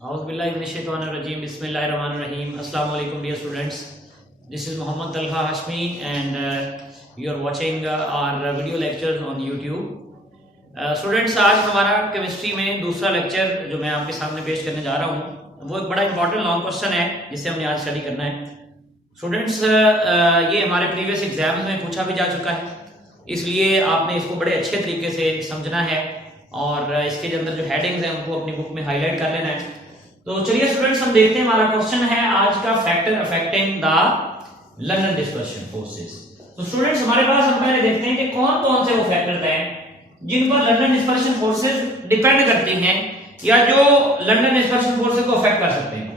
Auzubillahiminash-shaytanir-rajim. Bismillahir-rahmanir-rahim. Assalamu alaikum, dear students. This is Muhammad Talha Hashmi, and you are watching our video lectures on YouTube. Students, आज हमारा chemistry में दूसरा lecture जो मैं आपके सामने पेश करने जा रहा हूँ वो एक बड़ा इंपॉर्टेंट लॉन्ग क्वेश्चन है जिसे हमने आज स्टडी करना है। स्टूडेंट्स, ये हमारे प्रीवियस एग्जाम्स में पूछा भी जा चुका है, इसलिए आपने इसको बड़े अच्छे तरीके से समझना है और इसके अंदर जो हेडिंग्स हैं उनको अपनी बुक में हाईलाइट कर लेना है। तो चलिए स्टूडेंट्स, हम देखते हैं। हमारा क्वेश्चन है आज का, factor affecting the London dispersion forces. तो स्टूडेंट्स, हमारे पास हम पहले देखते हैं कि कौन कौन से वो फैक्टर्स हैं जिन पर लंदन डिस्पर्शन फोर्सेस डिपेंड करती हैं या जो लंदन डिस्पर्शन फोर्सेस को अफेक्ट कर सकते हैं।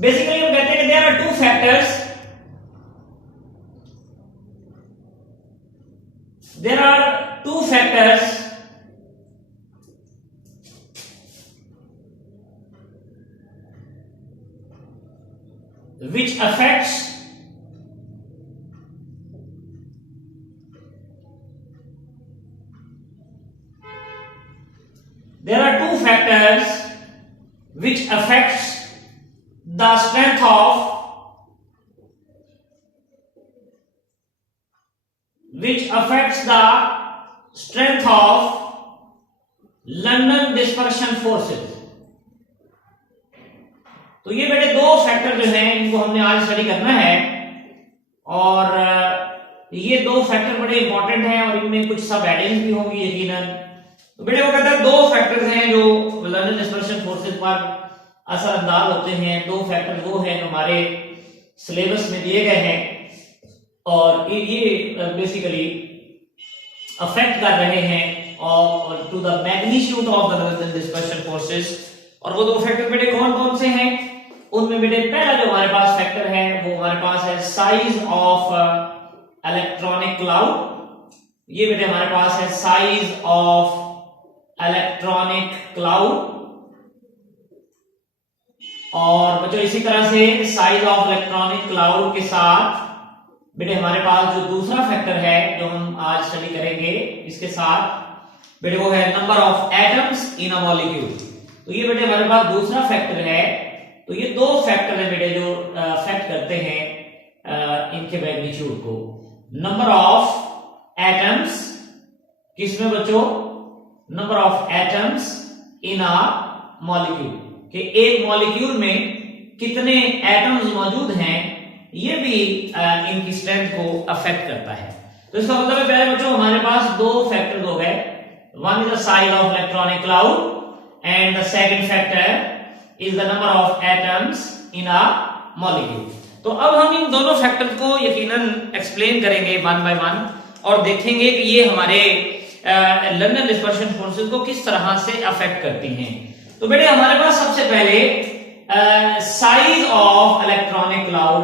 बेसिकली हम कहते हैं कि there are two factors, which affects there are two factors which affects the strength of London dispersion forces। तो ये बेटे दो फैक्टर जो हैं इनको हमने आज स्टडी करना है और ये दो फैक्टर बड़े इंपॉर्टेंट हैं और इनमें कुछ सब हेडिंग्स भी होंगी यकीनन। तो बेटे वो कहता है दो फैक्टर्स हैं जो लंदन डिस्पर्शन फोर्सेस पर असरअंदाज होते हैं। दो फैक्टर वो हैं जो हमारे सिलेबस में दिए गए हैं और ये बेसिकली अफेक्ट कर रहे हैं और to the magnitude of the London dispersion forces. और वो दो फैक्टर बेटे कौन कौन से हैं? उनमें बेटे पहला जो हमारे पास फैक्टर है वो हमारे पास है साइज ऑफ इलेक्ट्रॉनिक क्लाउड। ये बेटे हमारे पास है साइज ऑफ इलेक्ट्रॉनिक क्लाउड। और बच्चों इसी तरह से साइज ऑफ इलेक्ट्रॉनिक क्लाउड के साथ बेटे हमारे पास जो दूसरा फैक्टर है जो हम आज स्टडी करेंगे इसके साथ बेटे वो है number of atoms in a molecule. तो ये बेटे हमारे पास दूसरा फैक्टर है। तो ये दो फैक्टर है बेटे जो अफेक्ट करते हैं इनके मैग्नीट्यूड को। नंबर ऑफ एटम्स किसमें बच्चों? Number of atoms in a molecule, कि एक मॉलिक्यूल में कितने एटम्स मौजूद हैं ये भी इनकी स्ट्रेंथ को अफेक्ट करता है। तो इसका मतलब है पहले बच्चों हमारे पास दो फैक्टर हो गए, one is the size of electronic cloud and the second factor is the number of atoms in a molecule। तो अब हम इन दोनों फैक्टर को यकीनन एक्सप्लेन करेंगे वन बाय वन और देखेंगे कि ये हमारे लंदन डिस्पर्शन फोर्सेस को किस तरह से अफेक्ट करती हैं। तो बेटे हमारे पास सबसे पहले साइज ऑफ इलेक्ट्रॉनिक क्लाउड,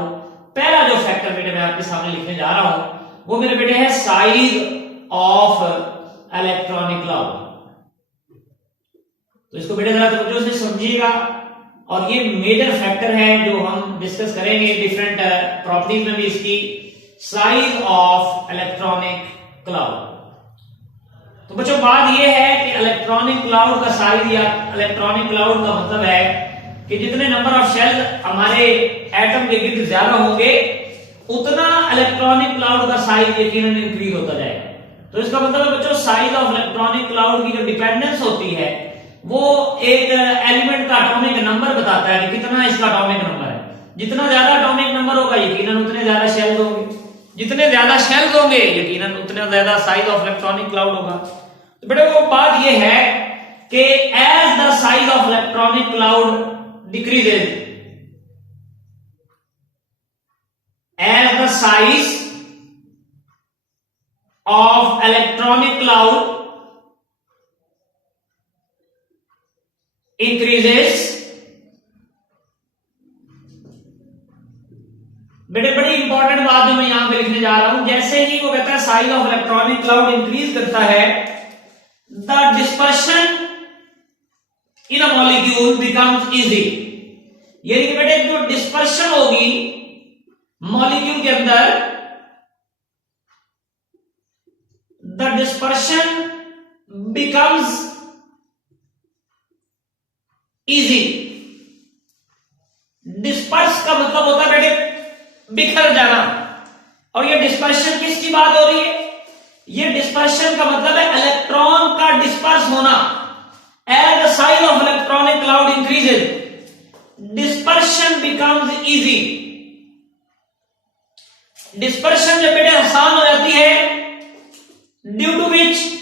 पहला जो फैक्टर बेटे मैं आपके सामने लिखने जा रहा हूं वो मेरे बेटे है साइज ऑफ इलेक्ट्रॉनिक क्लाउड। तो इसको बेटे जरा तवज्जो से समझिएगा और ये मेजर फैक्टर है जो हम डिस्कस करेंगे डिफरेंट प्रॉपर्टीज में भी इसकी, साइज ऑफ इलेक्ट्रॉनिक क्लाउड। तो बच्चों बात ये है कि इलेक्ट्रॉनिक क्लाउड का साइज या इलेक्ट्रॉनिक क्लाउड का मतलब है कि जितने नंबर ऑफ शेल हमारे एटम के गिर्द ज्यादा होंगे उतना इलेक्ट्रॉनिक क्लाउड का साइज यकीनन इंक्रीज होता जाएगा। तो इसका मतलब है बच्चों साइज ऑफ इलेक्ट्रॉनिक क्लाउड की जो डिपेंडेंस होती है वो एक एलिमेंट का एटॉमिक नंबर बताता है कि कितना इसका एटॉमिक नंबर है। जितना ज्यादा एटॉमिक नंबर होगा यकीनन उतने ज्यादा शेल्स होंगे, जितने ज्यादा शेल्स होंगे यकीनन उतना ज्यादा साइज ऑफ इलेक्ट्रॉनिक क्लाउड होगा। तो बेटा वो बात ये है कि as the size of electronic cloud decreases, as the size of electronic cloud increases, बेटे बड़ी इंपॉर्टेंट बात जो मैं यहां पे लिखने जा रहा हूं, जैसे ही वो कहता है size of electronic cloud increase करता है the dispersion in a molecule becomes easy. यानी कि बेटे जो डिस्पर्शन होगी मॉलिक्यूल के अंदर, the dispersion becomes easy. Disperse का मतलब होता है बेटे बिखर जाना, और ये डिस्पर्शन किसकी बात हो रही है? ये डिस्पर्शन का मतलब है इलेक्ट्रॉन का डिस्पर्स होना। As the size of electronic cloud increases, dispersion becomes easy. Dispersion जब बेटे आसान हो जाती है, due to which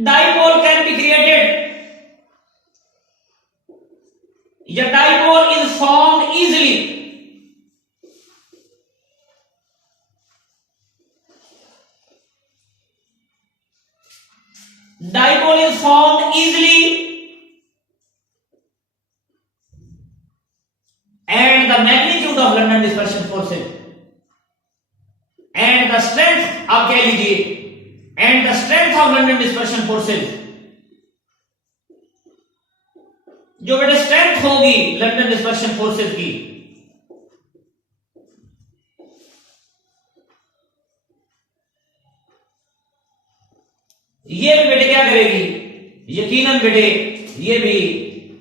dipole can be created, या dipole is formed easily. Dipole is formed easily and the magnitude of London dispersion forces and the strength आप कह लीजिए and the strength of London dispersion forces, जो बेटे strength होगी London dispersion forces की, ये भी बेटे क्या करेगी? यकीनन बेटे ये भी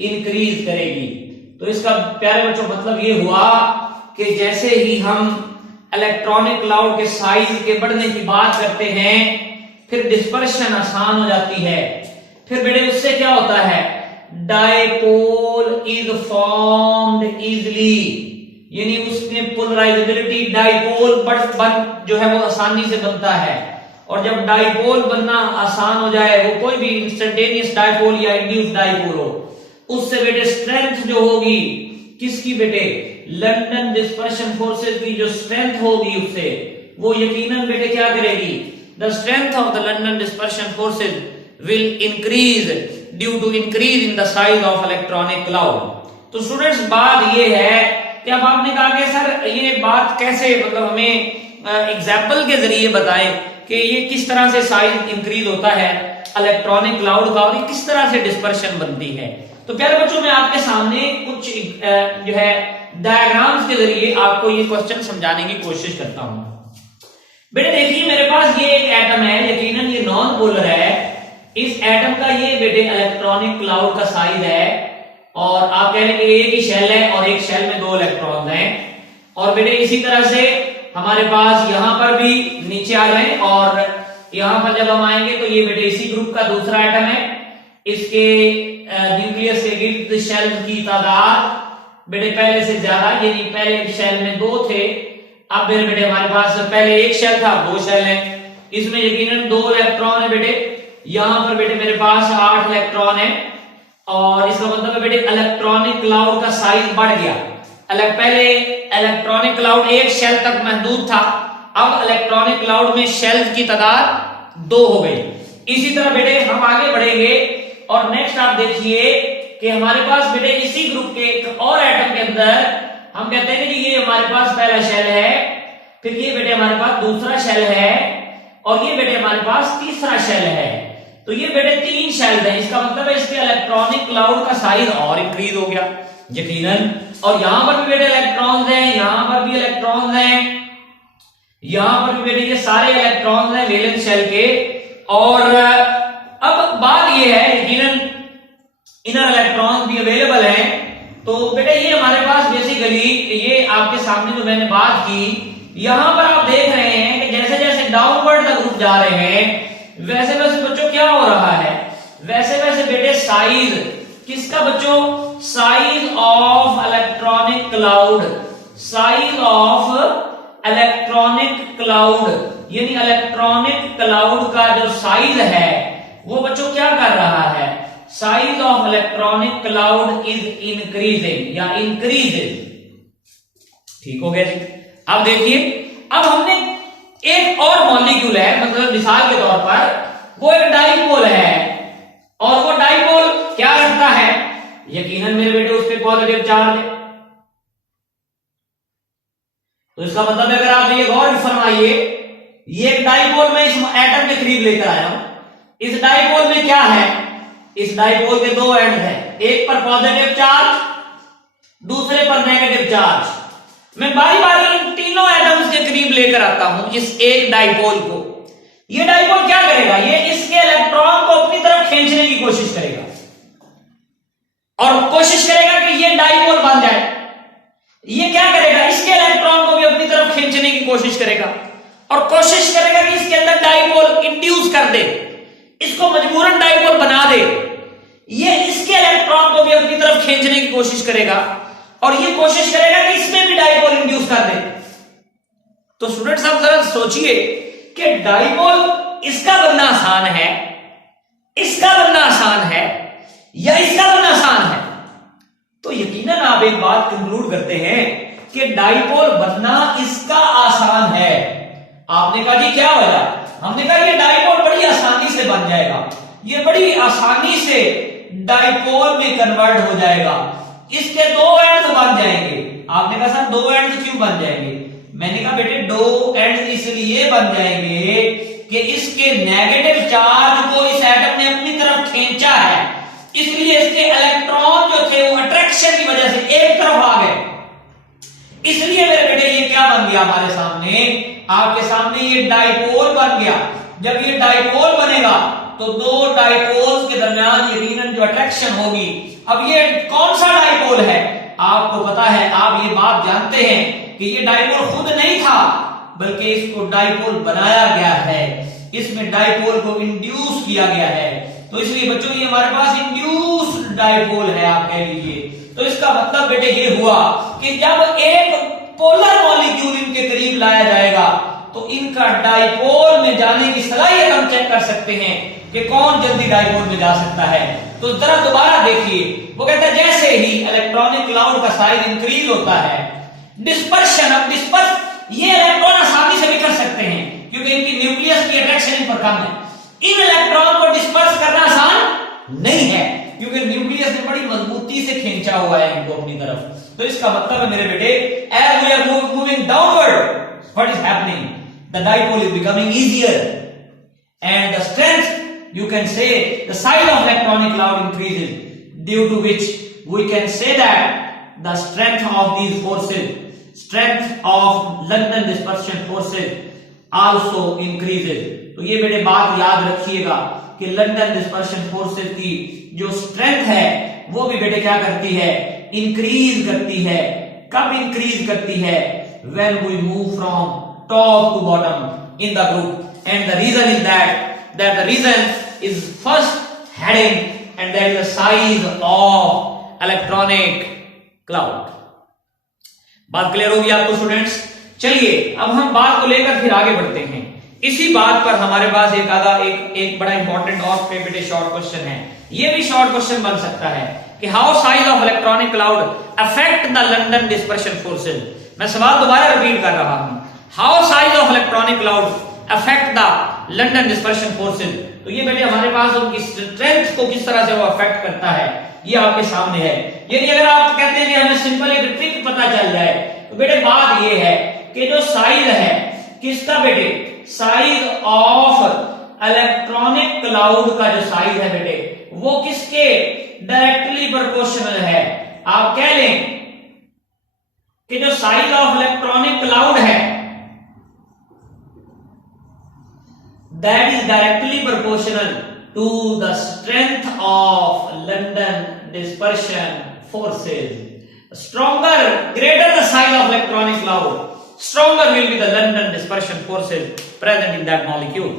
इंक्रीज करेगी। तो इसका प्यारे बच्चों मतलब ये हुआ कि जैसे ही हम इलेक्ट्रॉनिक क्लाउड के साइज के बढ़ने की बात करते हैं, फिर डिस्पर्शन आसान हो जाती है। फिर बेटे उससे क्या होता है? डाइपोल इज फॉर्म्ड इजिली, यानी उसमें पोलराइजेबिलिटी डाइपोल जो है वो आसानी से बनता है। और जब डाइपोल बनना आसान हो जाए, वो कोई भी इंस्टेंटेनियस डाइपोल या इंड्यूस डाइपोल हो, उससे बेटे स्ट्रेंथ जो होगी किसकी बेटे? लंदन डिस्पर्शन फोर्सेस की जो स्ट्रेंथ होगी उससे, वो यकीनन बेटे क्या करेगी? The strength of the London dispersion forces will increase due to increase in the size of electronic cloud. तो स्टूडेंट्स बात ये है कि अब आपने कहा कि सर ये बात कैसे, मतलब हमें एग्जाम्पल के जरिए बताएं कि ये किस तरह से साइज इंक्रीज होता है इलेक्ट्रॉनिक क्लाउड का और किस तरह से डिस्पर्शन बनती है। तो प्यारे बच्चों मैं आपके सामने कुछ जो है डायग्राम्स के जरिए आपको ये क्वेश्चन समझाने की कोशिश करता हूं। बेटे देखिए मेरे पास ये एक एटम है, यकीनन ये नॉन पोलर है। इस एटम का ये बेटे इलेक्ट्रॉनिक क्लाउड का साइज है, और आप कह लेंगे एक ही शेल है और एक शेल में 2 इलेक्ट्रॉन हैं। और बेटे इसी तरह से हमारे पास यहां पर भी नीचे आ जाए, और यहां पर जब हम आएंगे तो ये बेटे इसी ग्रुप का दूसरा एटम है। इसके न्यूक्लियस के गिर्द शेल की तादाद बेटे पहले से ज्यादा, यानी पहले शेल में 2 थे, अब मेरे बेटे हमारे पास पहले एक शेल था, 2 शेल है। इसमें यकीनन 2 इलेक्ट्रॉन है बेटे। यहां पर बेटे मेरे पास 8 इलेक्ट्रॉन है, और इसका मतलब है बेटे इलेक्ट्रॉनिक क्लाउड का साइज बढ़ गया। पहले इलेक्ट्रॉनिक क्लाउड एक शेल तक महदूद था, अब इलेक्ट्रॉनिक क्लाउड में शेल्स की तादाद 2 हो गई। इसी तरह बेटे हम आगे बढ़ेंगे, और नेक्स्ट आप देखिए कि हमारे पास बेटे इसी ग्रुप के एक और एटम के अंदर हम कहते हैं कि ये हमारे पास पहला शेल है, फिर ये बेटे हमारे पास दूसरा शेल है, और ये बेटे हमारे पास तीसरा शेल है। तो ये बेटे 3 शेल है। इसका मतलब है इसके इलेक्ट्रॉनिक क्लाउड का साइज और इंक्रीज हो गया यकीनन। और यहां पर भी बेटे इलेक्ट्रॉन्स हैं, यहां पर भी इलेक्ट्रॉन्स हैं, यहां पर भी बेटे ये सारे इलेक्ट्रॉन्स हैं वैलेंस शेल के। और अब बात ये है यकीनन इनर इलेक्ट्रॉन्स भी अवेलेबल हैं। तो बेटे ये हमारे पास बेसिकली ये आपके सामने जो मैंने बात की, यहां पर आप देख रहे हैं कि जैसे जैसे डाउनवर्ड द ग्रुप जा रहे हैं, वैसे वैसे बच्चों क्या हो रहा है? वैसे वैसे बेटे साइज किसका बच्चों? Size of electronic cloud, size of electronic cloud, यानी इलेक्ट्रॉनिक क्लाउड का जो साइज है वो बच्चों क्या कर रहा है? Size of electronic cloud is increasing या इंक्रीजेज। ठीक हो गया जी। अब देखिए, अब हमने एक और मॉलिक्यूल है, मतलब मिसाल के तौर पर वो एक डाइपोल है, और वो डाइपोल क्या रखता है? यकीनन मेरे बेटे उस पर पॉजिटिव चार्ज है। तो इसका मतलब अगर आप ये गौर फरमाइए, ये एक डाइपोल में इस एटम के करीब लेकर आया हूं। इस डाइपोल में क्या है? इस डाइपोल के 2 एंड हैं, एक पर पॉजिटिव चार्ज, दूसरे पर नेगेटिव चार्ज। मैं बारी बारी इन तीनों एटम्स के करीब लेकर आता हूं इस एक डाइपोल को। ये डाइपोल क्या करेगा, ये इसके इलेक्ट्रॉन को अपनी तरफ खींचने की कोशिश करेगा और कोशिश करेगा कि ये डाइपोल बन जाए। ये क्या करेगा, इसके इलेक्ट्रॉन को भी अपनी तरफ खींचने की कोशिश करेगा और कोशिश करेगा कि इसके अंदर डाइपोल इंड्यूस कर दे, इसको मजबूरन डाइपोल बना दे। ये इसके इलेक्ट्रॉन को भी अपनी तरफ खींचने की कोशिश करेगा और ये कोशिश करेगा कि इसमें भी डाइपोल इंड्यूस कर दे। तो स्टूडेंट्स आप जरा सोचिए कि डाइपोल इसका बनना आसान है, इसका बनना आसान है या इसका बनना आसान है। तो यकीनन आप एक बात कंक्लूड करते हैं कि डाइपोल बनना इसका आसान है। आपने कहा जी क्या वजह, हमने कहा ये डाइपोल बड़ी आसानी से बन जाएगा, ये बड़ी आसानी से डाइपोल में कन्वर्ट हो जाएगा, इसके दो एंड बन जाएंगे। आपने कहा सर दो एंड क्यों बन जाएंगे, मैंने कहा बेटे दो एंड इसलिए बन जाएंगे कि इसके नेगेटिव चार्ज को इस एटम ने अपनी तरफ खींचा है, इसलिए इसके इलेक्ट्रॉन जो थे वो अट्रैक्शन की वजह से एक तरफ आ गए। इसलिए मेरे बेटे ये क्या बन गया हमारे सामने, आपके सामने ये डाइपोल बन गया। जब ये डाइपोल बनेगा तो दो डाइपोल्स के दरमियान यकीनन जो अट्रैक्शन होगी। अब ये कौन सा डाइपोल है आपको पता है, आप ये बात जानते हैं कि ये डाइपोल खुद नहीं था बल्कि इसको डाइपोल बनाया गया है, इसमें डाइपोल को इंड्यूस किया गया है। तो इसलिए बच्चों ये हमारे पास इंड्यूस डाइपोल है आप कह लीजिए। तो इसका मतलब बेटे ये हुआ कि जब एक पोलर मॉलिक्यूल इनके करीब लाया जाएगा तो इनका डाइपोल में जाने की सलाहियत हम चेक कर सकते हैं कि कौन जल्दी डाइपोल में जा सकता है। तो जरा दोबारा देखिए, वो कहता है जैसे ही इलेक्ट्रॉनिक क्लाउड का साइज इंक्रीज होता है, डिस्पर्शन, अब डिस्पर्स ये इलेक्ट्रॉन आसानी से बिखर सकते हैं क्योंकि इनकी न्यूक्लियस की अट्रैक्शन इन पर कम है। इन इलेक्ट्रॉन को डिस्पर्स करना आसान नहीं है क्योंकि न्यूक्लियस ने बड़ी मजबूती से खींचा हुआ है इनको अपनी तरफ। तो इसका मतलब है मेरे बेटे, as we are moving downward, what is happening, the dipole is becoming easier and the strength, you can say the size of electronic cloud increases, due to which we can say that the strength of these forces, strength of London dispersion forces also increases। तो ये बेटे बात याद रखिएगा कि London dispersion forces की जो strength है वो भी बेटे क्या करती है, इंक्रीज करती है। कब इंक्रीज करती है, when we move from top to bottom in the group, and the reason is that the reason is first heading and that is the size of electronic cloud। बात क्लियर होगी आपको students. चलिए अब हम बात को लेकर फिर आगे बढ़ते हैं। इसी बात पर हमारे पास एक बड़ा इंपॉर्टेंट और बेटे शॉर्ट क्वेश्चन है। ये भी शॉर्ट क्वेश्चन बन सकता है कि how size of electronic cloud affect the London dispersion forces. मैं सवाल दोबारा रिपीट कर रहा हूं, how size of electronic cloud affect the London dispersion forces. तो ये बेटे हमारे पास उनकी स्ट्रेंथ को किस तरह से वो अफेक्ट करता है ये आपके सामने है। यदि अगर आप कहते हैं कि हमें सिंपल एक ट्रिक पता चल जाए तो बेटे बात ये है कि जो साइज है किसका बेटे, साइज ऑफ इलेक्ट्रॉनिक क्लाउड का जो साइज है बेटे वो किसके डायरेक्टली प्रोपोर्शनल है। आप कह लें कि जो साइज ऑफ इलेक्ट्रॉनिक क्लाउड है that is directly proportional to the strength of London dispersion forces। Stronger, greater the size of electronic cloud, stronger will be the London dispersion forces present in that molecule।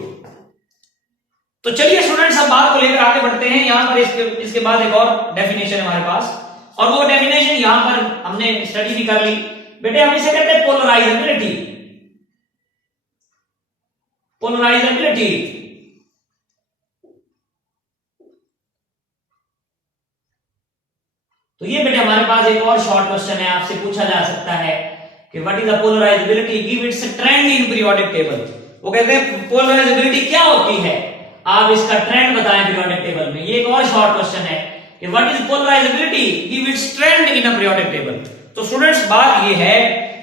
तो चलिए students अब बात को लेकर आगे बढ़ते हैं। यहां पर इसके बाद एक और डेफिनेशन हमारे पास, और वो डेफिनेशन यहां पर हमने स्टडी भी कर ली बेटे। हम इसे कहते हैं पोलराइजेबिलिटी। पोलराइजेबिलिटी तो ये बेटे हमारे पास एक और शॉर्ट क्वेश्चन है, आपसे पूछा जा सकता है कि what is the polarisability, give its trend in periodic table. वो कहते हैं पोलराइजेबिलिटी क्या होती है, आप इसका ट्रेंड बताएं पीरियोडिक टेबल में। ये एक और शॉर्ट क्वेश्चन है कि what is polarisability, give its trend in a periodic table. तो स्टूडेंट्स बात ये है,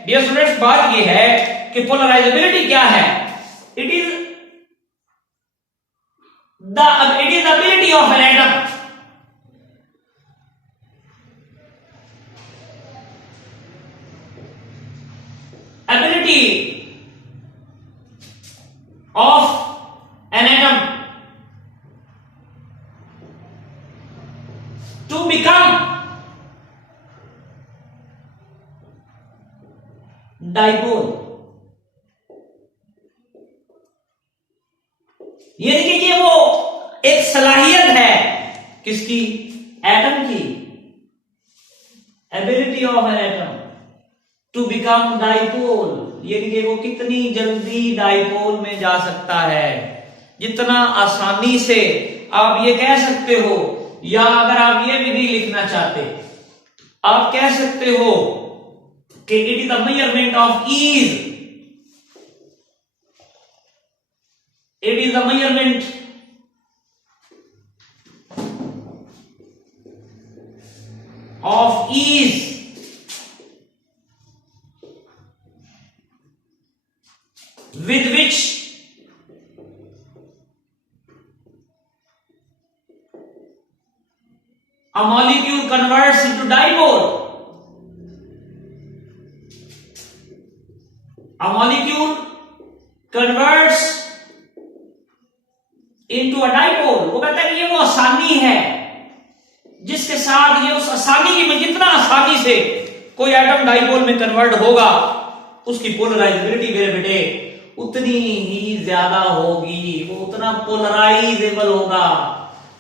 डियर स्टूडेंट्स बात ये है कि पोलराइजेबिलिटी क्या है, it is the ability of an atom of to become dipole. यानी कि ये वो एक सलाहियत है किसकी, एटम की, ability of an atom to become dipole. यानी कि वो कितनी जल्दी डाइपोल में जा सकता है, जितना आसानी से आप ये कह सकते हो, या अगर आप ये विधि लिखना चाहते आप कह सकते हो कि it is the measurement of ease, it is the measurement of ease with which a molecule converts into dipole. A molecule converts into a dipole. वो कहता है कि ये वो आसानी है जिसके साथ, ये उस आसानी की, जितना आसानी से कोई एटम डाइपोल में कन्वर्ट होगा उसकी पोलराइजेबिलिटी मेरे बेटे उतनी ही ज्यादा होगी, वो उतना पोलराइजेबल होगा,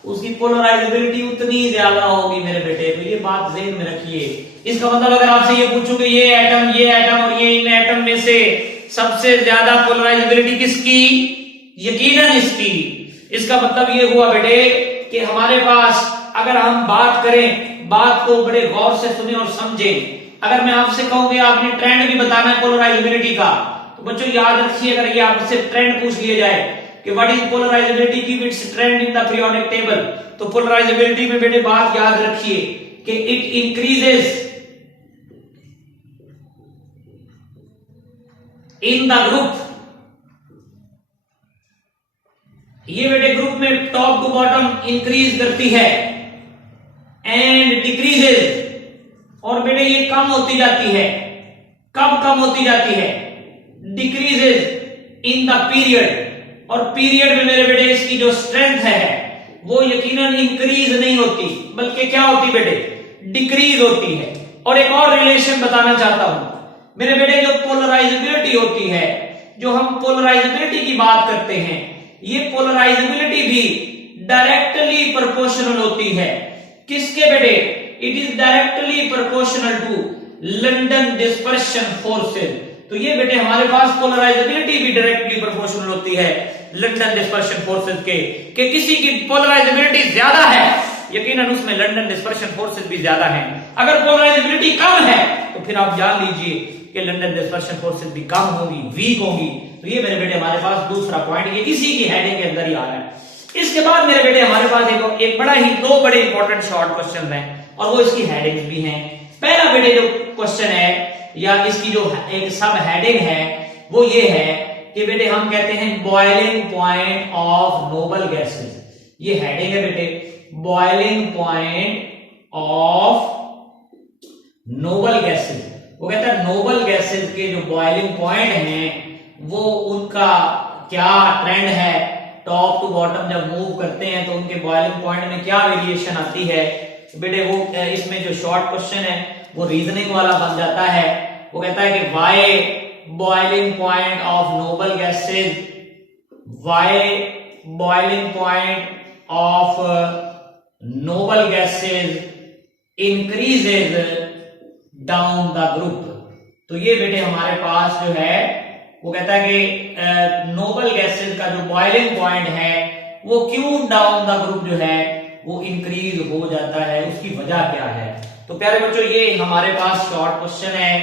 उसकी पोलराइजेबिलिटी उतनी ज्यादा होगी मेरे बेटे। तो ये बात ज़हन में रखिए। इसका मतलब अगर आपसे ये पूछूं कि ये एटम और ये इन एटम में से सबसे ज्यादा पोलराइजेबिलिटी किसकी, यकीनन इसकी। इसका मतलब ये हुआ बेटे कि हमारे पास, अगर हम बात करें, बात को बड़े गौर से सुने और समझें। अगर मैं आपसे कहूं कि आपने ट्रेंड भी बताना है पोलराइजेबिलिटी का, तो बच्चों याद रखिए, अगर ये आपसे ट्रेंड पूछ लिया जाए कि what is polarisability, give its trend in the periodic table, तो पोलराइजेबिलिटी में बेटे बात याद रखिए कि it increases in the group. ये बेटे ग्रुप में टॉप टू बॉटम इंक्रीज करती है, एंड डिक्रीजेस, और बेटे ये कम होती जाती है। कब कम होती जाती है, डिक्रीजेस इन द पीरियड, और पीरियड में मेरे बेटे इसकी जो स्ट्रेंथ है वो यकीनन इंक्रीज नहीं होती, बल्कि क्या होती बेटे, डिक्रीज होती है। और एक और रिलेशन बताना चाहता हूं मेरे बेटे, जो पोलराइजेबिलिटी होती है, जो हम पोलराइजेबिलिटी की बात करते हैं, ये पोलराइजेबिलिटी भी डायरेक्टली प्रोपोर्शनल होती है किसके बेटे, it is directly proportional to London dispersion forces. तो ये बेटे हमारे पास पोलराइजेबिलिटी भी डायरेक्टली प्रोपोर्शनल होती है लंदन डिस्पर्शन फोर्सेस के, कि किसी की पोलराइजेबिलिटी ज्यादा है, यकीनन उसमें लंदन डिस्पर्शन फोर्सेस भी ज्यादा हैं। अगर पोलराइजेबिलिटी कम है तो फिर आप जान लीजिए कि लंदन डिस्पर्शन फोर्सेस भी कम होगी, वीक होगी। तो ये मेरे बेटे हमारे पास दूसरा पॉइंट, ये इसी की हेडिंग के अंदर ही आ रहा है। इसके बाद मेरे बेटे हमारे पास एक बड़ा ही, दो बड़े इंपॉर्टेंट शॉर्ट क्वेश्चन हैं, और वो इसकी हेडिंग्स भी हैं। पहला बेटे जो क्वेश्चन है, या इसकी जो एक सब हेडिंग है, वो ये है कि बेटे हम कहते हैं boiling point of noble gases. ये हेडिंग है बेटे, boiling point of noble gases. वो कहता है नोबल गैसेस के जो बॉइलिंग पॉइंट हैं वो उनका क्या ट्रेंड है, टॉप टू बॉटम जब मूव करते हैं तो उनके बॉइलिंग पॉइंट में क्या वेरिएशन आती है। बेटे वो इसमें जो शॉर्ट क्वेश्चन है वो रीजनिंग वाला बन जाता है। वो कहता है कि why boiling point of noble gases, why boiling point of noble gases increases down the group. तो ये बेटे हमारे पास जो है वो कहता है कि नोबल गैसेस का जो बॉइलिंग पॉइंट है वो क्यों डाउन द ग्रुप जो है वो इंक्रीज हो जाता है, उसकी वजह क्या है। तो प्यारे बच्चों ये हमारे पास शॉर्ट क्वेश्चन है,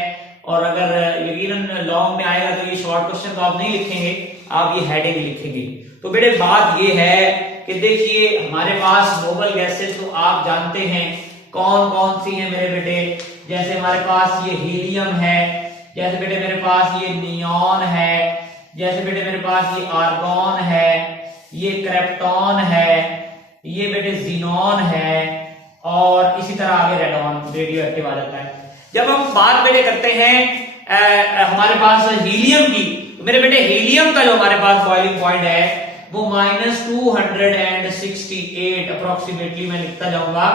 और अगर यकीनन लॉन्ग में आएगा तो ये शॉर्ट क्वेश्चन तो आप नहीं लिखेंगे, आप ये हेडिंग लिखेंगे। तो बेटे बात ये है कि देखिए हमारे पास नोबल गैसेस तो आप जानते हैं कौन कौन सी हैं मेरे बेटे। जैसे हमारे पास ये हीलियम है, जैसे बेटे मेरे पास ये नियॉन है, जैसे बेटे मेरे पास ये आर्गॉन है, ये क्रिप्टॉन है, ये बेटे जीनॉन है, और इसी तरह आगे रेडॉन, रेडियो एक्टिव आ जाता है। जब हम बात बेटे करते हैं हमारे पास हीलियम की, तो मेरे बेटे हीलियम का जो हमारे पास बॉइलिंग पॉइंट है वो -268 अप्रोक्सीमेटली मैं लिखता जाऊंगा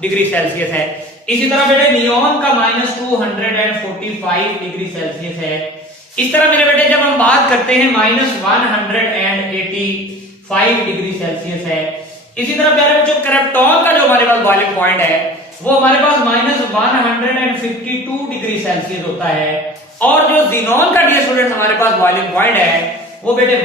डिग्री सेल्सियस है। इसी तरह बेटे नियोन का -245 डिग्री सेल्सियस है। इस तरह मेरे बेटे जब हम बात करते हैं -185 डिग्री सेल्सियस है। इसी तरह प्यारे बच्चों क्रिप्टॉन का जो हमारे पास बॉइलिंग पॉइंट है वो हमारे पास -152 डिग्री सेल्सियस होता है। और जो ज़ीनॉन का डियर स्टूडेंट हमारे पास बॉइलिंग पॉइंट है वो बेटे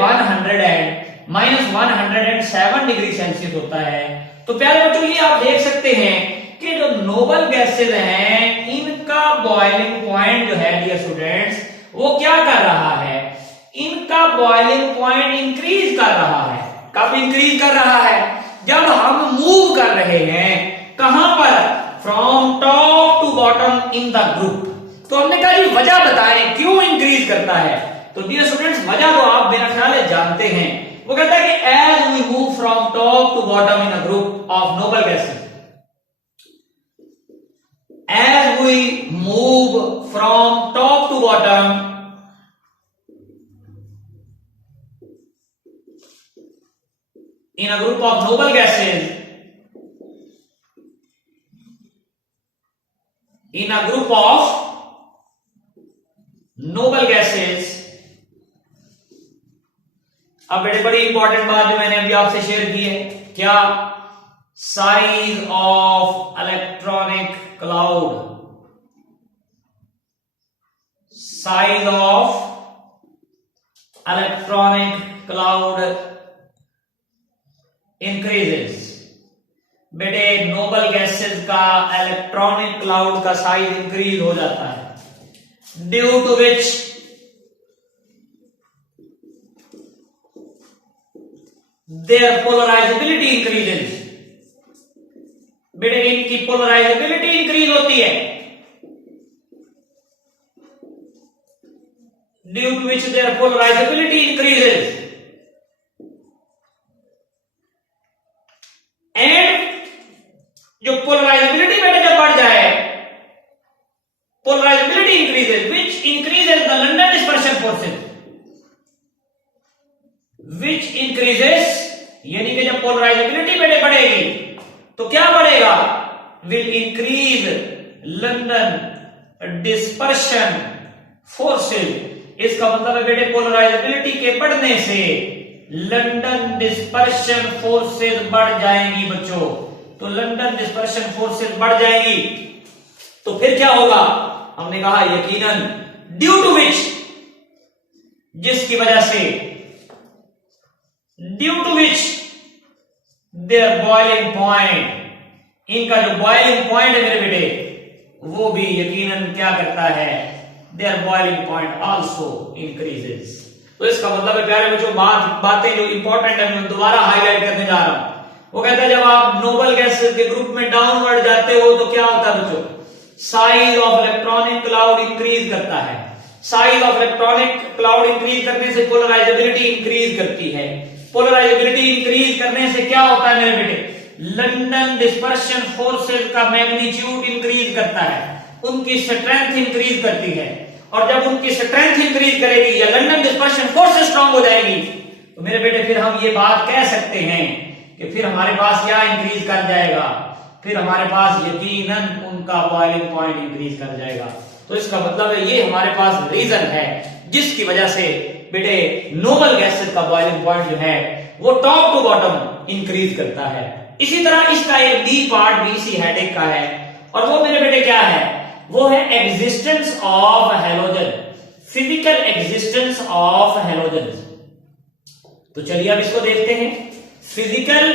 -107 डिग्री सेल्सियस होता है। तो प्यारे बच्चों ये आप देख सकते हैं कि जो नोबल गैसेज हैं इनका बॉइलिंग पॉइंट जो है डियर स्टूडेंट्स वो क्या कर रहा है, इनका बॉइलिंग पॉइंट इंक्रीज कर रहा है। कब इंक्रीज कर रहा है? जब हम मूव कर रहे हैं कहां पर, from top to bottom in the group. तो हमने कहा जी वजह बताएं क्यों इंक्रीज करता है। तो डियर स्टूडेंट्स वजह तो आप मेरा ख्याल है जानते हैं। वो कहता है कि as we move from top to bottom in a group of noble gases, as we move from top to bottom in a group of noble gases, in a group of noble gases। अब बेटे बड़ी important बात जो मैंने अभी आपसे share की है, क्या? Size of electronic cloud, size of electronic cloud increases. बेटे नोबल गैसेस का इलेक्ट्रॉनिक क्लाउड का साइज इंक्रीज हो जाता है, due to which their polarisability increases. बेटे इनकी पोलराइजेबिलिटी इंक्रीज होती है, due to which their polarisability increases and जो पोलराइजेबिलिटी बेटे जब बढ़ जाए, polarisability increases which increases the London dispersion forces, which increases यानी कि जब पोलराइजेबिलिटी बेटे बढ़ेगी तो क्या बढ़ेगा? Will increase London dispersion forces. इसका मतलब है बेटे पोलराइजेबिलिटी के बढ़ने से लंदन डिस्पर्शन फोर्सेस बढ़ जाएंगी बच्चों। तो लंदन डिस्पर्शन फोर्सेस बढ़ जाएंगी तो फिर क्या होगा? हमने कहा यकीनन ड्यू टू विच, जिसकी वजह से, due to which their boiling point, इनका जो बॉइलिंग पॉइंट है मेरे बेटे वो भी यकीनन क्या करता है? There boiling point also increases. तो इसका मतलब है प्यारे बच्चों बातें जो इंपॉर्टेंट है मैं दोबारा हाईलाइट करने जा रहा हूं। वो कहता है जब आप नोबल गैसेस के ग्रुप में डाउनवर्ड जाते हो तो क्या होता है बच्चों? Size of electronic cloud increase करता है। Size of electronic cloud increase करने से पोलराइजेबिलिटी इंक्रीज करती है। पोलराइजेबिलिटी इंक्रीज करने से क्या होता है मेरे बेटे? लंदन डिस्पर्शन फोर्सेस का मैग्नीट्यूड इंक्रीज करता है, उनकी स्ट्रेंथ इंक्रीज करती है। और जब उनकी स्ट्रेंथ इंक्रीज करेगी या लंदन डिस्पर्शन फोर्सेस स्ट्रांग हो जाएगी तो मेरे बेटे फिर हम ये बात कह सकते हैं कि फिर हमारे पास क्या इंक्रीज कर जाएगा? फिर हमारे पास यकीनन उनका बॉइलिंग पॉइंट इंक्रीज कर जाएगा। तो इसका मतलब है ये हमारे पास रीजन है जिसकी वजह से बेटे नोबल गैसेस का बॉइलिंग पॉइंट जो है वो टॉप टू बॉटम इंक्रीज करता है। इसी तरह इसका एक बी पार्ट भी इसी हेडेक का है और वो मेरे बेटे क्या है? वो है existence of halogen, physical existence of halogen. तो चलिए अब इसको देखते हैं। फिजिकल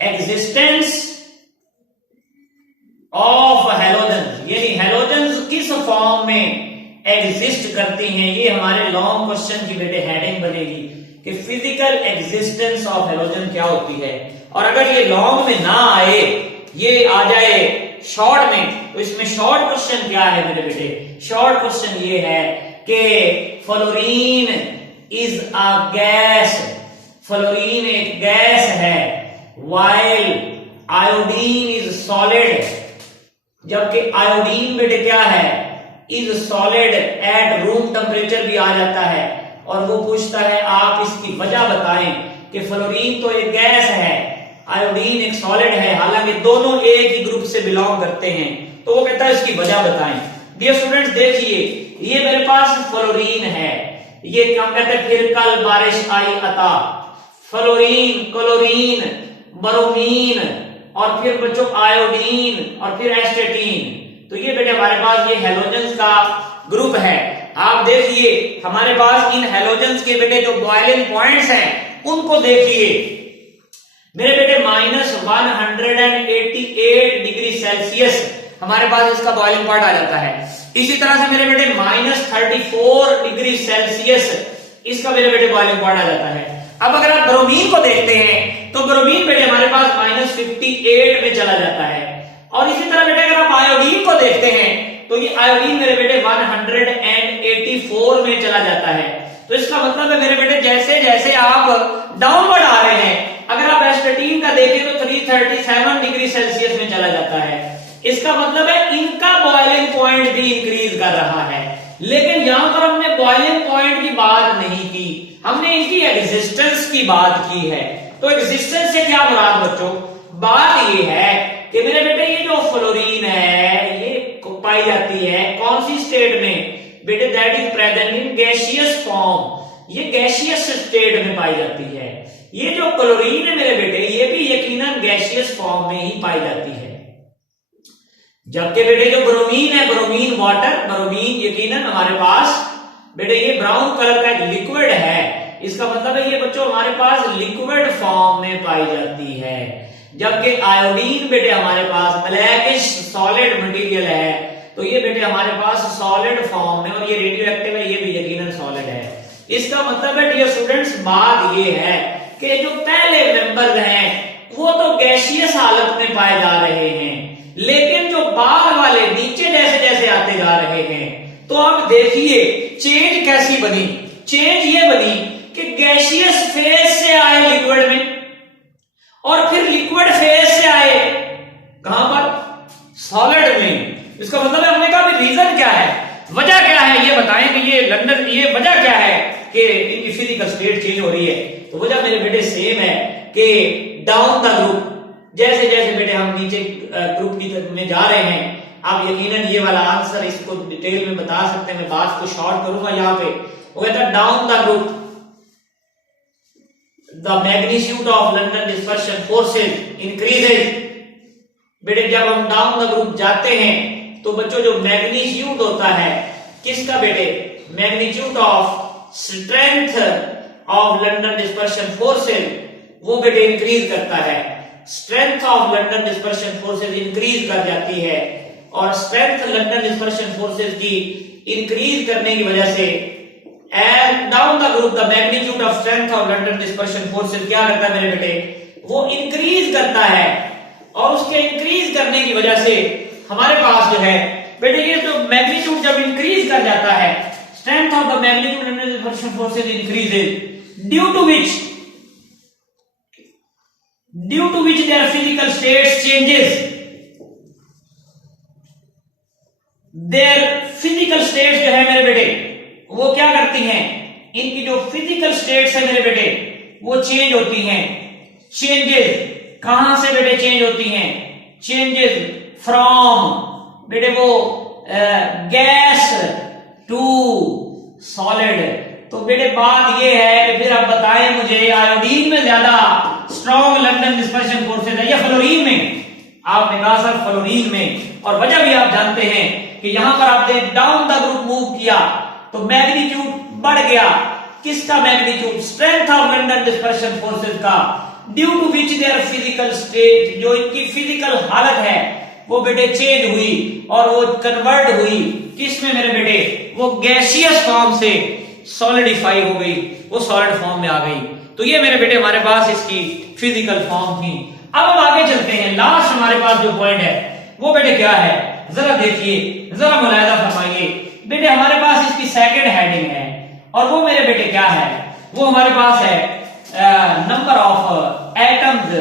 एग्जिस्टेंस ऑफ हैलोजन, यानी हैलोजन किस फॉर्म में एग्जिस्ट करती हैं, ये हमारे लॉन्ग क्वेश्चन की बेटे हेडिंग बनेगी कि फिजिकल एग्जिस्टेंस ऑफ हैलोजन क्या होती है। और अगर ये लॉन्ग में ना आए, ये आ जाए शॉर्ट में, तो इसमें शॉर्ट क्वेश्चन क्या है मेरे बेटे? शॉर्ट क्वेश्चन ये है कि fluorine is a gas, fluorine एक गैस है, वाइल आयोडीन इज सॉलिड, जबकि आयोडीन बेटे क्या है? Is solid at room temperature भी आ जाता है। और वो पूछता है आप इसकी वजह बताएं कि फ्लोरीन तो एक गैस है, आयोडीन एक सॉलिड है, हालांकि दोनों एक ही ग्रुप से बिलोंग करते हैं, तो वो कहता है इसकी वजह बताएं। डियर स्टूडेंट्स देखिए, ये मेरे पास फ्लोरीन है, ये क्या कहते हैं, फिर कल बारिश आई अता, फ्लोरीन, क्लोरीन, ब्रोमीन और फिर बच्चों आयोडीन और फिर एस्टेटीन। तो ये बेटे हमारे पास ये हैलोजेंस का ग्रुप है। आप देखिए हमारे पास इन हैलोजेंस के बेटे जो बॉइलिंग पॉइंट्स हैं उनको देखिए मेरे बेटे -188 डिग्री सेल्सियस हमारे पास इसका बॉइलिंग पॉइंट आ जाता है। इसी तरह से मेरे बेटे -34 डिग्री सेल्सियस इसका मेरे बेटे बॉइलिंग पॉइंट आ जाता है। अब अगर आप ब्रोमीन को देखते हैं तो ब्रोमीन बेटे हमारे पास -58 में चला जाता है। और इसी तरह बेटे अगर आप आयोडीन को देखते हैं तो ये आयोडीन मेरे बेटे 184 में चला जाता है। तो इसका मतलब है मेरे बेटे जैसे जैसे आप डाउनवर्ड आ रहे हैं, अगर आप एस्टेटीन का देखें तो 337 डिग्री सेल्सियस में चला जाता है। इसका मतलब है इनका बॉइलिंग पॉइंट भी इंक्रीज कर रहा है। लेकिन यहां पर हमने बॉइलिंग पॉइंट की बात नहीं की, हमने इनकी एग्जिस्टेंस की बात की है। तो एग्जिस्टेंस से क्या मुराद बच्चों, बात ये है कि मेरे बेटे ये जो फ्लोरीन है ये पाई जाती है कौन सी स्टेट में बेटे, that is present in gaseous form, ये गैसियस स्टेट में पाई जाती है। ये जो क्लोरीन है मेरे बेटे ये भी यकीनन गैसियस फॉर्म में ही पाई जाती है। जबकि बेटे जो ब्रोमीन है, ब्रोमीन वाटर, ब्रोमीन यकीनन हमारे पास बेटे ये ब्राउन कलर का लिक्विड है। इसका मतलब है ये बच्चों हमारे पास लिक्विड फॉर्म में पाई जाती है। जबकि आयोडीन बेटे हमारे पास ब्लैकिश सॉलिड मटेरियल है, तो ये बेटे हमारे पास सॉलिड फॉर्म में, और ये रेडियो एक्टिव है, ये भी यकीनन सॉलिड है। इसका मतलब है डियर स्टूडेंट्स बात ये है कि जो पहले मेंबर्स हैं वो तो गैसियस हालत में पाए जा रहे हैं, लेकिन जो बाद वाले नीचे जैसे जैसे आते जा रहे हैं तो अब देखिए चेंज कैसी बनी। चेंज ये बनी कि गैसियस फेज से आए लिक्विड में और फिर लिक्विड फेज से आए कहां पर, सॉलिड में। इसका मतलब है हमने कहा भी रीजन क्या है, वजह क्या है, ये बताएं कि ये लंदन, ये वजह क्या है कि इनकी फिजिकल स्टेट चेंज हो रही है। तो वजह मेरे बेटे सेम है कि डाउन द ग्रुप, जैसे जैसे बेटे हम नीचे ग्रुप की में जा रहे हैं, आप यकीनन ये वाला आंसर इसको डिटेल में बता सकते हैं। मैं बात को शॉर्ट करूंगा यहाँ पे। वो कहता है down the group the magnitude of London dispersion forces increases. बेटे जब हम डाउन द ग्रुप जाते हैं तो बच्चों जो मैग्नीट्यूड होता है किसका बेटे, magnitude of strength of London dispersion forces, वो बेटे इंक्रीज करता है। Strength of London dispersion forces increase कर जाती है, और स्ट्रेंथ लंदन डिस्पर्शन फोर्सेस की इंक्रीज करने की वजह से and down the group the magnitude of strength of London dispersion forces क्या करता है मेरे बेटे, वो इंक्रीज करता है। और उसके इंक्रीज करने की वजह से हमारे पास जो है बेटे ये जो मैग्नीट्यूड जब इंक्रीज कर जाता है, strength of the magnitude London dispersion forces increases, due to which their physical states changes, their physical states जो है मेरे बेटे वो क्या करती हैं, इनकी जो फिजिकल स्टेट्स है मेरे बेटे वो चेंज होती हैं। चेंजेस कहां से बेटे चेंज होती हैं, चेंजेस फ्रॉम बेटे वो गैस टू सॉलिड। तो बेटे बात ये है कि फिर आप बताएं मुझे आयोडीन में ज्यादा स्ट्रॉन्ग लंदन डिस्पर्शन फोर्सेस है या फ्लोरीन में। आपने कहा सर फ्लोरीन में, और वजह भी आप जानते हैं कि यहां पर आपने डाउन द ग्रुप मूव किया तो मैग्नीट्यूड बढ़ गया। किसका magnitude, strength of London dispersion forces का, due to which their physical state, जो इनकी फिजिकल हालत है वो बेटे चेंज हुई और वो कन्वर्ट हुई किसमें मेरे बेटे, वो गैसियस फॉर्म से सॉलिडिफाई हो गई, वो सॉलिड फॉर्म में आ गई। तो ये मेरे बेटे हमारे पास इसकी फिजिकल फॉर्म थी। अब हम आगे चलते हैं, लास्ट हमारे पास जो पॉइंट है वो बेटे क्या है, जरा देखिए, जरा मुलाहिजा फरमाइए। बेटे हमारे पास इसकी सेकंड हेडिंग है और वो मेरे बेटे क्या है, वो हमारे पास है number of atoms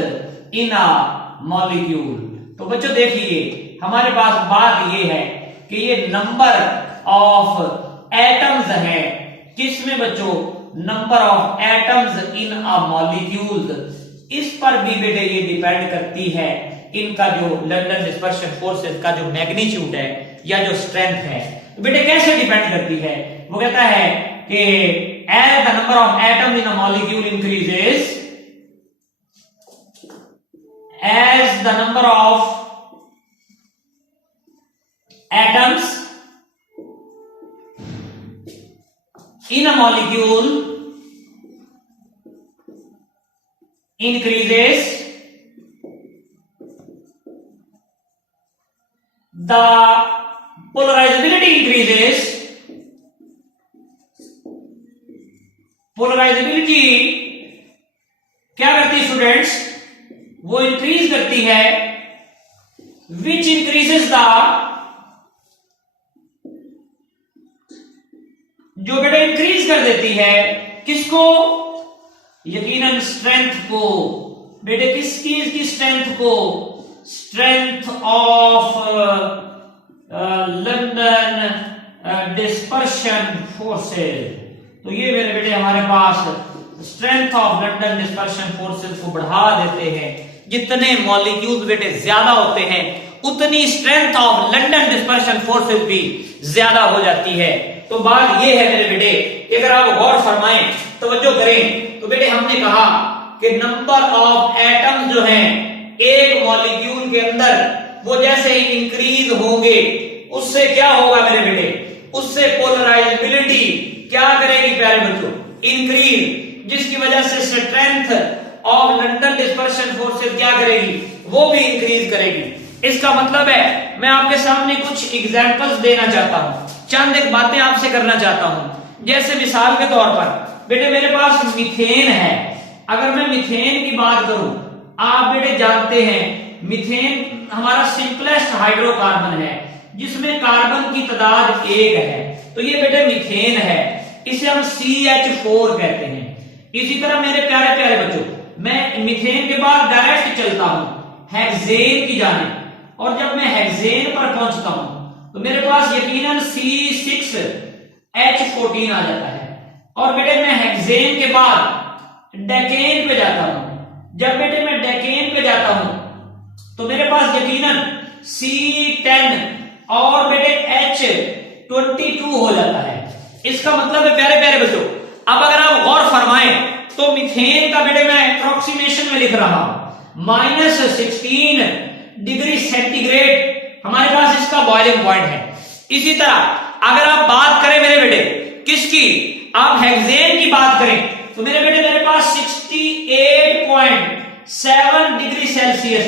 in a molecule. तो बच्चों देखिए हमारे पास बात ये है कि ये नंबर ऑफ एटम्स है किसमें बच्चों, number of atoms in a molecule, इस पर भी बेटे ये डिपेंड करती है इनका जो लंदन डिस्पर्शन फोर्सेस का जो मैग्नीट्यूड है या जो स्ट्रेंथ है। तो बेटे कैसे डिपेंड करती है? वो कहता है कि as the number of atom in a molecule increases, as the number of atoms in a molecule increases, the polarizability increases, polarizability क्या करती है स्टूडेंट्स? वो इंक्रीज करती है, विच इंक्रीजेस द, जो बेटा इंक्रीज कर देती है किसको? यकीनन स्ट्रेंथ को। बेटे किसकी? इसकी स्ट्रेंथ को, strength of London dispersion forces. तो ये मेरे बेटे हमारे पास strength of London dispersion forces को बढ़ा देते हैं। जितने मॉलिक्यूल्स बेटे ज्यादा होते हैं उतनी strength of London dispersion forces भी ज्यादा हो जाती है। तो बात ये है मेरे बेटे कि अगर आप गौर फरमाएं, तवज्जो करें, तो बेटे हमने कहा कि नंबर ऑफ एटम्स जो हैं एक मॉलिक्यूल के अंदर वो जैसे ही इंक्रीज होंगे उससे क्या होगा मेरे बेटे? उससे पोलराइजेबिलिटी क्या करेगी प्यारे बच्चों? इंक्रीज, जिसकी वजह से strength of London dispersion forces क्या करेगी? वो भी इंक्रीज करेगी। इसका मतलब है मैं आपके सामने कुछ एग्जांपल्स देना चाहता हूं, चंद एक बातें आपसे करना चाहता हूं। जैसे मिसाल के तौर पर बेटे मेरे पास मीथेन है। अगर मैं मीथेन की बात करूं, आप बेटे जानते हैं मीथेन हमारा सिंपलेस्ट हाइड्रोकार्बन है जिसमें कार्बन की तादाद 1 है। तो ये बेटे मीथेन है, इसे हम CH4 कहते हैं। इसी तरह मेरे प्यारे प्यारे बच्चों, मैं मीथेन के बाद डायरेक्ट चलता हूं हेक्सेन की जाने, और जब मैं हेक्सेन पर पहुंचता हूं तो मेरे पास यकीनन C6H14 आ जाता है। और बेटे मैं हेक्सेन के बाद डेकेन पे जाता हूं। जब बेटे मैं डेकेन पे जाता हूं तो मेरे पास यकीनन C10 और बेटे H22 हो जाता है। इसका मतलब है प्यारे प्यारे बच्चों, अब अगर आप गौर फरमाएं तो मीथेन का बेटे मैं अप्रोक्सीमेशन में लिख रहा हूं, -16 डिग्री सेंटीग्रेड हमारे पास इसका बॉइलिंग पॉइंट है। इसी तरह अगर आप बात करें मेरे बेटे किसकी? आप हेक्सेन की बात करें तो मेरे बेटे मेरे पास 68.7 डिग्री सेल्सियस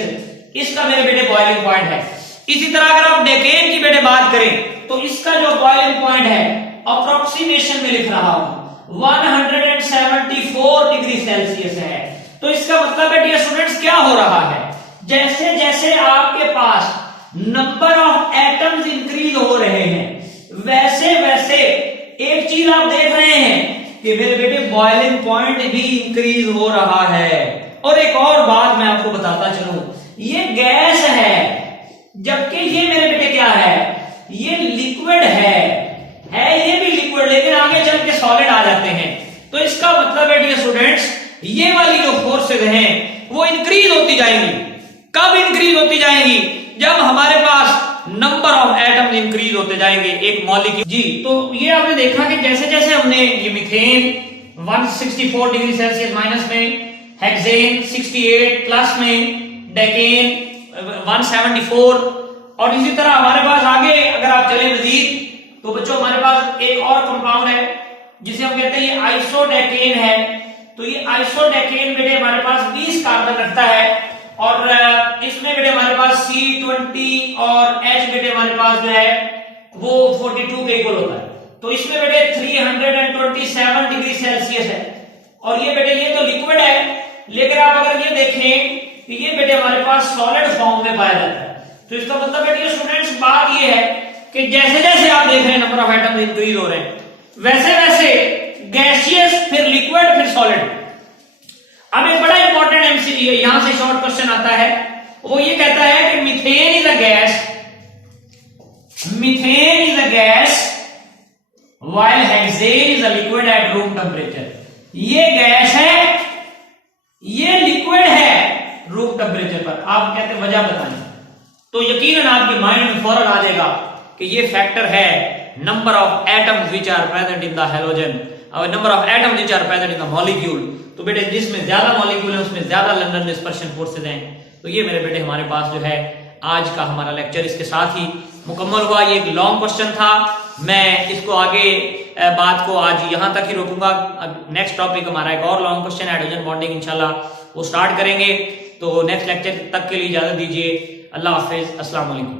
इसका मेरे बेटे बॉइलिंग पॉइंट है। इसी तरह अगर आप डेकेन की बेटे बात करें तो इसका जो बॉइलिंग पॉइंट है अप्रोक्सीमेशन में लिख रहा हूं 174 डिग्री सेल्सियस है। तो इसका मतलब है डियर स्टूडेंट्स क्या हो रहा है? जैसे जैसे आपके पास नंबर ऑफ एटम्स इंक्रीज हो रहे हैं वैसे वैसे एक चीज आप देख रहे हैं कि मेरे बेटे बॉइलिंग पॉइंट भी इंक्रीज हो रहा है। और एक और बात मैं आपको बताता चलूं, ये गैस है जबकि ये मेरे बेटे क्या है? ये लिक्विड है ये भी लिक्विड, लेकिन आगे चल के सॉलिड आ जाते हैं। तो इसका मतलब है डियर स्टूडेंट्स ये वाली जो फोर्सेज हैं वो इंक्रीज होती जाएंगी। कब इंक्रीज होती जाएंगी? जब हमारे पास नंबर ऑफ एटम्स इंक्रीज होते जाएंगे एक मॉलिक्यूल। जी, तो ये आपने देखा कि जैसे जैसे हमने ये मीथेन 164 डिग्री सेल्सियस माइनस में, हेक्सेन 68 प्लस में, डेकेन 174, और इसी तरह हमारे पास आगे अगर आप चले मजीद तो बच्चों हमारे पास एक और कंपाउंड है जिसे हम कहते हैं ये आइसोडेकेन है। तो ये आइसोडेकेन बेटे हमारे पास 20 कार्बन रखता है और इसमें बेटे हमारे पास C20 और H बेटे हमारे पास जो है वो 42 के इक्वल होता है। तो इसमें बेटे 327 डिग्री सेल्सियस है और ये बेटे ये तो लिक्विड है, लेकिन आप अगर ये देखें कि ये बेटे हमारे पास सॉलिड फॉर्म में पाया जाता है। तो इसका मतलब बेटे स्टूडेंट्स बात ये है कि जैसे जैसे आप देख रहे हैं नंबर ऑफ एटम्स इंक्रीज हो रहे हैं वैसे वैसे गैसियस फिर लिक्विड फिर सॉलिड। अब एक बड़ा इंपॉर्टेंट एमसीक्यू यहां से शॉर्ट क्वेश्चन आता है, वो ये कहता है कि methane is a gas while hexane is a liquid at room temperature। ये गैस है, ये लिक्विड है रूम टेम्परेचर पर। आप कहते वजह बताएं, तो यकीनन आपके माइंड में फौरन आ जाएगा कि ये फैक्टर है number of atoms which are present in the halogen और number of atoms which are present in the molecule. तो बेटे जिसमें ज्यादा मॉलिक्यूल है उसमें ज्यादा लंदन डिस्पर्शन फोर्सेज हैं। तो ये मेरे बेटे हमारे पास जो है आज का हमारा लेक्चर इसके साथ ही मुकम्मल हुआ। ये एक लॉन्ग क्वेश्चन था, मैं इसको आगे बात को आज यहां तक ही रोकूंगा। नेक्स्ट टॉपिक हमारा एक और लॉन्ग क्वेश्चन है हाइड्रोजन बॉन्डिंग, इंशाल्लाह वो स्टार्ट करेंगे। तो नेक्स्ट लेक्चर तक के लिए इजाजत दीजिए। अल्लाह हाफिज, अस्सलाम वालेकुम।